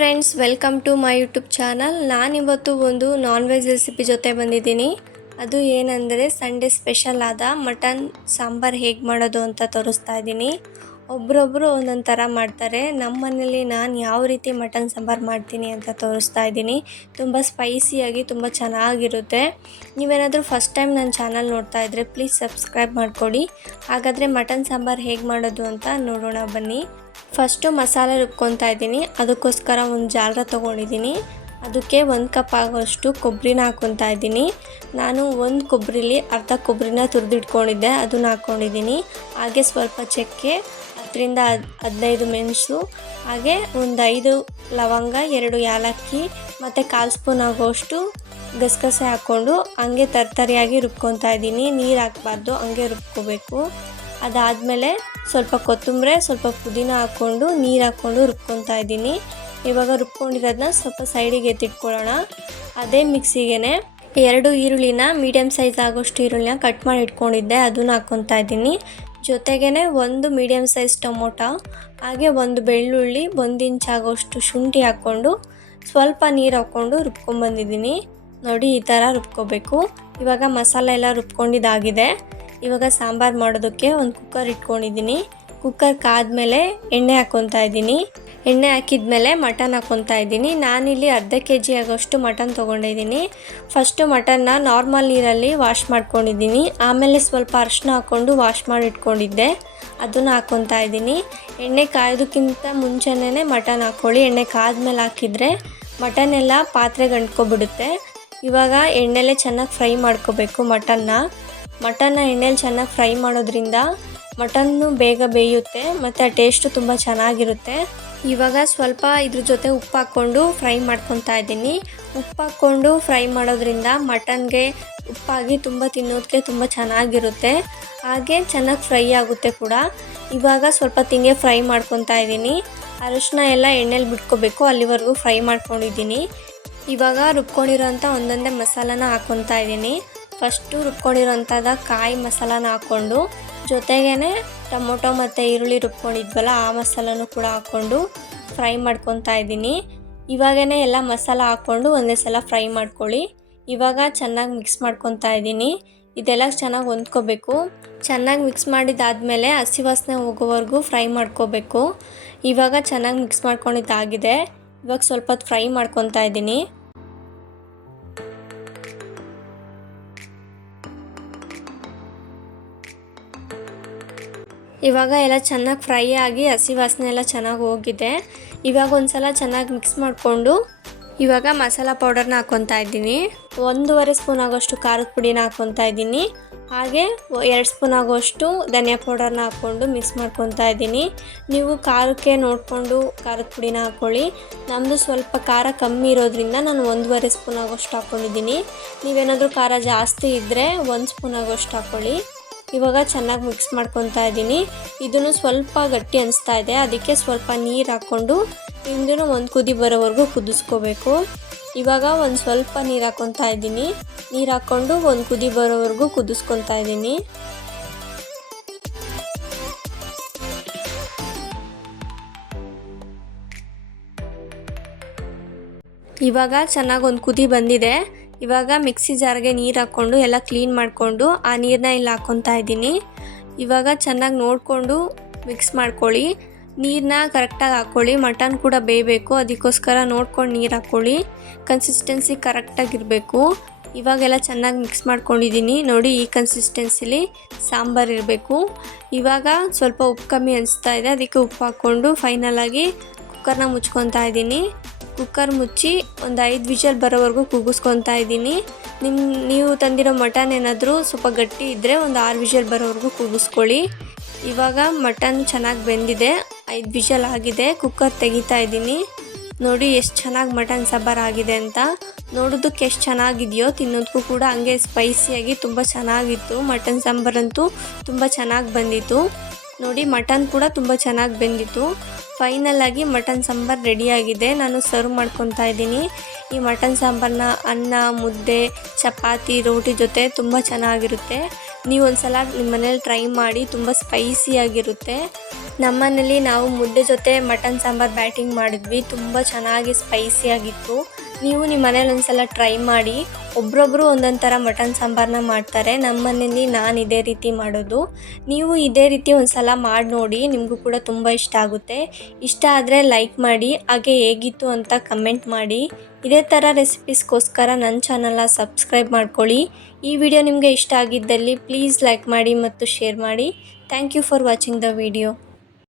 Friends welcome to my YouTube channel ನಾನಿವತ್ತು ಒಂದು non veg recipe ಜೊತೆ ಬಂದಿದ್ದೀನಿ. ಅದು ಏನಂದರೆ ಸಂಡೇ ಸ್ಪೆಷಲ್ ಆದ ಮಟನ್ ಸಾಂಬಾರು ಹೇಗೆ ಮಾಡೋದು ಅಂತ ತೋರಿಸ್ತಾ ಇದ್ದೀನಿ. ಒಬ್ರೊಬ್ಬರು ಒಂದೊಂದು ಥರ ಮಾಡ್ತಾರೆ. ನಮ್ಮ ಮನೇಲಿ ನಾನು ಯಾವ ರೀತಿ ಮಟನ್, ಸಾಂಬಾರು ಮಾಡ್ತೀನಿ ಅಂತ ತೋರಿಸ್ತಾ ಇದ್ದೀನಿ. ತುಂಬ ಸ್ಪೈಸಿಯಾಗಿ ತುಂಬ ಚೆನ್ನಾಗಿರುತ್ತೆ. ನೀವೇನಾದರೂ ಫಸ್ಟ್ ಟೈಮ್ ನನ್ನ ಚಾನಲ್ ನೋಡ್ತಾ ಇದ್ದರೆ ಪ್ಲೀಸ್ ಸಬ್ಸ್ಕ್ರೈಬ್ ಮಾಡಿಕೊಡಿ. ಹಾಗಾದರೆ ಮಟನ್, ಸಾಂಬಾರು ಹೇಗೆ ಮಾಡೋದು ಅಂತ ನೋಡೋಣ ಬನ್ನಿ. ಫಸ್ಟು ಮಸಾಲೆ ರುಬ್ಕೊತಾ ಇದ್ದೀನಿ. ಅದಕ್ಕೋಸ್ಕರ ಒಂದು ಜಾಲರ ತೊಗೊಂಡಿದ್ದೀನಿ. ಅದಕ್ಕೆ ಒಂದು ಕಪ್ ಆಗೋಷ್ಟು ಕೊಬ್ಬರಿನ ಹಾಕ್ಕೊತಾ ಇದ್ದೀನಿ. ನಾನು ಒಂದು ಕೊಬ್ಬರಿಲಿ ಅರ್ಧ ಕೊಬ್ಬರಿನ ತುರಿದಿಟ್ಕೊಂಡಿದ್ದೆ. ಅದನ್ನ ಹಾಕ್ಕೊಂಡಿದ್ದೀನಿ. ಹಾಗೆ ಸ್ವಲ್ಪ ಚಕ್ಕೆ ಹತ್ತರಿಂದ ಹದ್ ಹದಿನೈದು ಮೆಣಸು, ಹಾಗೆ ಒಂದು ಐದು ಲವಂಗ, ಎರಡು ಯಾಲಕ್ಕಿ, ಮತ್ತು ಕಾಲು ಸ್ಪೂನ್ ಆಗೋಷ್ಟು ಗಸಗಸೆ ಹಾಕ್ಕೊಂಡು ಹಂಗೆ ತರ್ತರಿಯಾಗಿ ರುಬ್ಕೊತಾ ಇದ್ದೀನಿ. ನೀರು ಹಾಕ್ಬಾರ್ದು, ಹಂಗೆ ರುಬ್ಕೋಬೇಕು. ಅದಾದಮೇಲೆ ಸ್ವಲ್ಪ ಕೊತ್ತಂಬರಿ, ಸ್ವಲ್ಪ ಪುದೀನ ಹಾಕ್ಕೊಂಡು ನೀರು ಹಾಕ್ಕೊಂಡು ರುಬ್ಕೊತಾ ಇದ್ದೀನಿ. ಇವಾಗ ರುಬ್ಕೊಂಡಿರೋದನ್ನ ಸ್ವಲ್ಪ ಸೈಡಿಗೆ ಎತ್ತಿಟ್ಕೊಳ್ಳೋಣ. ಅದೇ ಮಿಕ್ಸಿಗೆ ಎರಡು ಈರುಳ್ಳಿನ ಮೀಡಿಯಮ್ ಸೈಜ್ ಆಗೋಷ್ಟು ಈರುಳ್ಳಿನ ಕಟ್ ಮಾಡಿ ಇಟ್ಕೊಂಡಿದ್ದೆ, ಅದನ್ನ ಹಾಕ್ಕೊತಾ ಇದ್ದೀನಿ. ಜೊತೆಗೇ ಒಂದು ಮೀಡಿಯಮ್ ಸೈಜ್ ಟೊಮೊಟೊ, ಹಾಗೆ ಒಂದು ಬೆಳ್ಳುಳ್ಳಿ, ಒಂದು ಇಂಚ್ ಆಗೋಷ್ಟು ಶುಂಠಿ ಹಾಕ್ಕೊಂಡು ಸ್ವಲ್ಪ ನೀರು ಹಾಕ್ಕೊಂಡು ರುಬ್ಕೊಂಡ್ಬಂದಿದ್ದೀನಿ ನೋಡಿ, ಈ ಥರ ರುಬ್ಕೋಬೇಕು. ಇವಾಗ ಮಸಾಲೆ ಎಲ್ಲ ರುಬ್ಕೊಂಡಿದ್ದಾಗಿದೆ. ಇವಾಗ ಸಾಂಬಾರು ಮಾಡೋದಕ್ಕೆ ಒಂದು ಕುಕ್ಕರ್ ಇಟ್ಕೊಂಡಿದ್ದೀನಿ. ಕುಕ್ಕರ್ ಕಾದ್ಮೇಲೆ ಎಣ್ಣೆ ಹಾಕ್ಕೊತಾ ಇದ್ದೀನಿ. ಎಣ್ಣೆ ಹಾಕಿದ ಮೇಲೆ ಮಟನ್ ಹಾಕ್ಕೊತಾ ಇದ್ದೀನಿ. ನಾನಿಲ್ಲಿ ಅರ್ಧ ಕೆ ಜಿ ಆಗೋಷ್ಟು ಮಟನ್ ತೊಗೊಂಡಿದ್ದೀನಿ. ಫಸ್ಟು ಮಟನ್ನ ನಾರ್ಮಲ್ ನೀರಲ್ಲಿ ವಾಶ್ ಮಾಡ್ಕೊಂಡಿದ್ದೀನಿ. ಆಮೇಲೆ ಸ್ವಲ್ಪ ಅರಿಶಿನ ಹಾಕ್ಕೊಂಡು ವಾಶ್ ಮಾಡಿ ಇಟ್ಕೊಂಡಿದ್ದೆ ಅದನ್ನು ಹಾಕ್ಕೊತಾ ಇದ್ದೀನಿ. ಎಣ್ಣೆ ಕಾಯೋದಕ್ಕಿಂತ ಮುಂಚೆನೇ ಮಟನ್ ಹಾಕ್ಕೊಳ್ಳಿ. ಎಣ್ಣೆ ಕಾದ್ಮೇಲೆ ಹಾಕಿದರೆ ಮಟನ್ ಎಲ್ಲ ಪಾತ್ರೆಗೆ ಅಂಟ್ಕೊಬಿಡುತ್ತೆ ಇವಾಗ ಎಣ್ಣೆಲೆ ಚೆನ್ನಾಗಿ ಫ್ರೈ ಮಾಡ್ಕೋಬೇಕು ಮಟನ್ನ. ಮಟನ್ನ ಎಣ್ಣೆಲಿ ಚೆನ್ನಾಗಿ ಫ್ರೈ ಮಾಡೋದ್ರಿಂದ ಮಟನ್ನು ಬೇಗ ಬೇಯುತ್ತೆ, ಮತ್ತು ಆ ಟೇಸ್ಟು ತುಂಬ ಚೆನ್ನಾಗಿರುತ್ತೆ. ಇವಾಗ ಸ್ವಲ್ಪ ಇದ್ರ ಜೊತೆ ಉಪ್ಪು ಹಾಕ್ಕೊಂಡು ಫ್ರೈ ಮಾಡ್ಕೊತಾ ಇದ್ದೀನಿ. ಉಪ್ಪು ಹಾಕ್ಕೊಂಡು ಫ್ರೈ ಮಾಡೋದ್ರಿಂದ ಮಟನ್ಗೆ ಉಪ್ಪಾಗಿ ತುಂಬ ತಿನ್ನೋದಕ್ಕೆ ತುಂಬ ಚೆನ್ನಾಗಿರುತ್ತೆ. ಹಾಗೆ ಚೆನ್ನಾಗಿ ಫ್ರೈ ಆಗುತ್ತೆ ಕೂಡ. ಇವಾಗ ಸ್ವಲ್ಪ ತಿಂಗೆ ಫ್ರೈ ಮಾಡ್ಕೊತಾ ಇದ್ದೀನಿ. ಅರಶಿನ ಎಲ್ಲ ಎಣ್ಣೆಲಿ ಬಿಟ್ಕೋಬೇಕು. ಅಲ್ಲಿವರೆಗೂ ಫ್ರೈ ಮಾಡ್ಕೊಂಡಿದ್ದೀನಿ. ಇವಾಗ ರುಬ್ಕೊಂಡಿರೋಂಥ ಒಂದೊಂದೇ ಮಸಾಲಾನ ಹಾಕ್ಕೊತಾ ಇದ್ದೀನಿ. ಫಸ್ಟು ರುಬ್ಕೊಂಡಿರೋಂಥದ್ದು ಕಾಯಿ ಮಸಾಲಾನ ಹಾಕ್ಕೊಂಡು ಜೊತೆಗೇ ಟೊಮೊಟೊ ಮತ್ತು ಈರುಳ್ಳಿ ರುಬ್ಕೊಂಡಿದ್ವಲ್ಲ, ಆ ಮಸಾಲನೂ ಕೂಡ ಹಾಕ್ಕೊಂಡು ಫ್ರೈ ಮಾಡ್ಕೊತಾ ಇದ್ದೀನಿ. ಇವಾಗೇ ಎಲ್ಲ ಮಸಾಲ ಹಾಕ್ಕೊಂಡು ಒಂದೇ ಸಲ ಫ್ರೈ ಮಾಡ್ಕೊಳ್ಳಿ. ಇವಾಗ ಚೆನ್ನಾಗಿ ಮಿಕ್ಸ್ ಮಾಡ್ಕೊತಾ ಇದ್ದೀನಿ. ಇದೆಲ್ಲ ಚೆನ್ನಾಗಿ ಹೊಂದ್ಕೋಬೇಕು. ಚೆನ್ನಾಗಿ ಮಿಕ್ಸ್ ಮಾಡಿದ್ದಾದಮೇಲೆ ಹಸಿ ವಾಸನೆ ಹೋಗೋವರೆಗೂ ಫ್ರೈ ಮಾಡ್ಕೋಬೇಕು. ಇವಾಗ ಚೆನ್ನಾಗಿ ಮಿಕ್ಸ್ ಮಾಡ್ಕೊಂಡಿದ್ದಾಗಿದೆ. ಇವಾಗ ಸ್ವಲ್ಪ ಫ್ರೈ ಮಾಡ್ಕೊತಾ ಇದ್ದೀನಿ. ಇವಾಗ ಎಲ್ಲ ಚೆನ್ನಾಗಿ ಫ್ರೈ ಆಗಿ ಹಸಿ ವಾಸನೆ ಎಲ್ಲ ಚೆನ್ನಾಗಿ ಹೋಗಿದೆ. ಇವಾಗ ಒಂದು ಸಲ ಚೆನ್ನಾಗಿ ಮಿಕ್ಸ್ ಮಾಡಿಕೊಂಡು ಇವಾಗ ಮಸಾಲ ಪೌಡರ್ನ ಹಾಕ್ಕೊತಾ ಇದ್ದೀನಿ. ಒಂದೂವರೆ ಸ್ಪೂನ್ ಆಗೋಷ್ಟು ಖಾರದ ಪುಡಿನ ಹಾಕ್ಕೊತಾ ಇದ್ದೀನಿ. ಹಾಗೆ ಎರಡು ಸ್ಪೂನ್ ಆಗೋಷ್ಟು ಧನಿಯಾ ಪೌಡರ್ನ ಹಾಕ್ಕೊಂಡು ಮಿಕ್ಸ್ ಮಾಡ್ಕೊತಾ ಇದ್ದೀನಿ. ನೀವು ಖಾರಕ್ಕೆ ನೋಡಿಕೊಂಡು ಖಾರದ ಪುಡಿನ ಹಾಕ್ಕೊಳ್ಳಿ ನಮ್ಮದು ಸ್ವಲ್ಪ ಖಾರ ಕಮ್ಮಿ ಇರೋದ್ರಿಂದ ನಾನು ಒಂದೂವರೆ ಸ್ಪೂನ್ ಆಗೋಷ್ಟು ಹಾಕ್ಕೊಂಡಿದ್ದೀನಿ ನೀವೇನಾದರೂ ಖಾರ ಜಾಸ್ತಿ ಇದ್ದರೆ ಒಂದು ಸ್ಪೂನ್ ಆಗೋಷ್ಟು ಹಾಕ್ಕೊಳ್ಳಿ ಇವಾಗ ಚೆನ್ನಾಗಿ ಮಿಕ್ಸ್ ಮಾಡ್ಕೊತಾ ಇದ್ದೀನಿ ಇದನ್ನು ಸ್ವಲ್ಪ ಗಟ್ಟಿ ಅನಿಸ್ತಾ ಇದೆ. ಅದಕ್ಕೆ ಸ್ವಲ್ಪ ನೀರು ಹಾಕ್ಕೊಂಡು ಇದನ್ನು ಒಂದು ಕುದಿ ಬರೋವರೆಗೂ ಕುದಿಸ್ಕೋಬೇಕು. ಇವಾಗ ಒಂದು ಸ್ವಲ್ಪ ನೀರು ಹಾಕ್ಕೊತಾ ಇದ್ದೀನಿ ನೀರು ಹಾಕ್ಕೊಂಡು ಒಂದು ಕುದಿ ಬರೋವರೆಗೂ ಕುದಿಸ್ಕೊತಾ ಇದ್ದೀನಿ ಇವಾಗ ಚೆನ್ನಾಗಿ ಒಂದು ಕುದಿ ಬಂದಿದೆ. ಇವಾಗ ಮಿಕ್ಸಿ ಜಾರ್ಗೆ ನೀರು ಹಾಕ್ಕೊಂಡು ಎಲ್ಲ ಕ್ಲೀನ್ ಮಾಡಿಕೊಂಡು ಆ ನೀರನ್ನ ಇಲ್ಲಿ ಹಾಕ್ಕೊತಾ ಇದ್ದೀನಿ. ಇವಾಗ ಚೆನ್ನಾಗಿ ನೋಡಿಕೊಂಡು ಮಿಕ್ಸ್ ಮಾಡ್ಕೊಳ್ಳಿ. ನೀರನ್ನ ಕರೆಕ್ಟಾಗಿ ಹಾಕ್ಕೊಳ್ಳಿ ಮಟನ್ ಕೂಡ ಬೇಯಬೇಕು. ಅದಕ್ಕೋಸ್ಕರ ನೋಡ್ಕೊಂಡು ನೀರು ಹಾಕ್ಕೊಳ್ಳಿ ಕನ್ಸಿಸ್ಟೆನ್ಸಿ ಕರೆಕ್ಟಾಗಿರಬೇಕು ಇವಾಗೆಲ್ಲ ಚೆನ್ನಾಗಿ ಮಿಕ್ಸ್ ಮಾಡ್ಕೊಂಡಿದ್ದೀನಿ. ನೋಡಿ ಈ ಕನ್ಸಿಸ್ಟೆನ್ಸಿಲಿ ಸಾಂಬಾರು ಇರಬೇಕು. ಇವಾಗ ಸ್ವಲ್ಪ ಉಪ್ಪು ಕಮ್ಮಿ ಅನಿಸ್ತಾ ಇದೆ. ಅದಕ್ಕೆ ಉಪ್ಪು ಹಾಕ್ಕೊಂಡು ಫೈನಲಾಗಿ ಕುಕ್ಕರ್ನ ಮುಚ್ಕೊತಾ ಇದ್ದೀನಿ. ಕುಕ್ಕರ್ ಮುಚ್ಚಿ ಒಂದು ಐದು ವಿಷಲ್ ಬರೋವರೆಗೂ ಕೂಗಿಸ್ಕೊತಾ ಇದ್ದೀನಿ. ನಿಮ್ಮ ನೀವು ತಂದಿರೋ ಮಟನ್ ಏನಾದರೂ ಸ್ವಲ್ಪ ಗಟ್ಟಿ ಇದ್ದರೆ ಒಂದು ಆರು ವಿಷಲ್ ಬರೋವರೆಗೂ ಕೂಗಿಸ್ಕೊಳ್ಳಿ. ಇವಾಗ ಮಟನ್ ಚೆನ್ನಾಗಿ ಬೆಂದಿದೆ, ಐದು ವಿಷಲ್ ಆಗಿದೆ ಕುಕ್ಕರ್ ತೆಗಿತಾ ಇದ್ದೀನಿ. ನೋಡಿ ಎಷ್ಟು ಚೆನ್ನಾಗಿ ಮಟನ್ ಸಾಂಬಾರು ಆಗಿದೆ ಅಂತ. ನೋಡೋದಕ್ಕೆ ಎಷ್ಟು ಚೆನ್ನಾಗಿದೆಯೋ ತಿನ್ನೋದಕ್ಕೂ ಕೂಡ ಹಂಗೆ ಸ್ಪೈಸಿಯಾಗಿ ತುಂಬ ಚೆನ್ನಾಗಿತ್ತು. ಮಟನ್ ಸಾಂಬಾರಂತೂ ತುಂಬ ಚೆನ್ನಾಗಿ ಬಂದಿತ್ತು. ನೋಡಿ ಮಟನ್ ಕೂಡ ತುಂಬ ಚೆನ್ನಾಗಿ ಬೆಂದಿತ್ತು. ಫೈನಲ್ ಆಗಿ ಮಟನ್ ಸಾಂಬಾರು ರೆಡಿಯಾಗಿದೆ ನಾನು ಸರ್ವ್ ಮಾಡ್ಕೊತಾ ಇದ್ದೀನಿ. ಈ ಮಟನ್ ಸಾಂಬಾರನ್ನ ಅನ್ನ, ಮುದ್ದೆ, ಚಪಾತಿ, ರೋಟಿ ಜೊತೆ ತುಂಬ ಚೆನ್ನಾಗಿರುತ್ತೆ. ನೀವು ಒಂದ್ಸಲ ನಿಮ್ಮ ಮನೇಲಿ ಟ್ರೈ ಮಾಡಿ ತುಂಬ ಸ್ಪೈಸಿಯಾಗಿರುತ್ತೆ ನಮ್ಮನೇಲಿ ನಾವು ಮುದ್ದೆ ಜೊತೆ ಮಟನ್ ಸಾಂಬಾರು ಬ್ಯಾಟಿಂಗ್ ಮಾಡಿದ್ವಿ. ತುಂಬ ಚೆನ್ನಾಗಿ ಸ್ಪೈಸಿಯಾಗಿತ್ತು ನೀವು ನಿಮ್ಮ ಮನೇಲಿ ಒಂದ್ಸಲ ಟ್ರೈ ಮಾಡಿ, ಒಬ್ರೊಬ್ರು ಒಂದೊಂದು ಥರ ಮಟನ್ ಸಾಂಬಾರನ್ನ ಮಾಡ್ತಾರೆ. ನಮ್ಮ ಮನೇಲಿ ನಾನು ಇದೇ ರೀತಿ ಮಾಡೋದು. ನೀವು ಇದೇ ರೀತಿ ಒಂದ್ಸಲ ಮಾಡಿ ನೋಡಿ, ನಿಮಗೂ ಕೂಡ ತುಂಬ ಇಷ್ಟ ಆಗುತ್ತೆ. ಇಷ್ಟ ಆದರೆ ಲೈಕ್ ಮಾಡಿ, ಹಾಗೆ ಹೇಗಿತ್ತು ಅಂತ ಕಮೆಂಟ್ ಮಾಡಿ. ಇದೇ ಥರ ರೆಸಿಪೀಸ್ಗೋಸ್ಕರ ನನ್ನ ಚಾನಲ್ನ ಸಬ್ಸ್ಕ್ರೈಬ್ ಮಾಡ್ಕೊಳ್ಳಿ. ಈ ವಿಡಿಯೋ ನಿಮಗೆ ಇಷ್ಟ ಆಗಿದ್ದಲ್ಲಿ ಪ್ಲೀಸ್ ಲೈಕ್ ಮಾಡಿ ಮತ್ತು ಶೇರ್ ಮಾಡಿ. Thank you for watching the video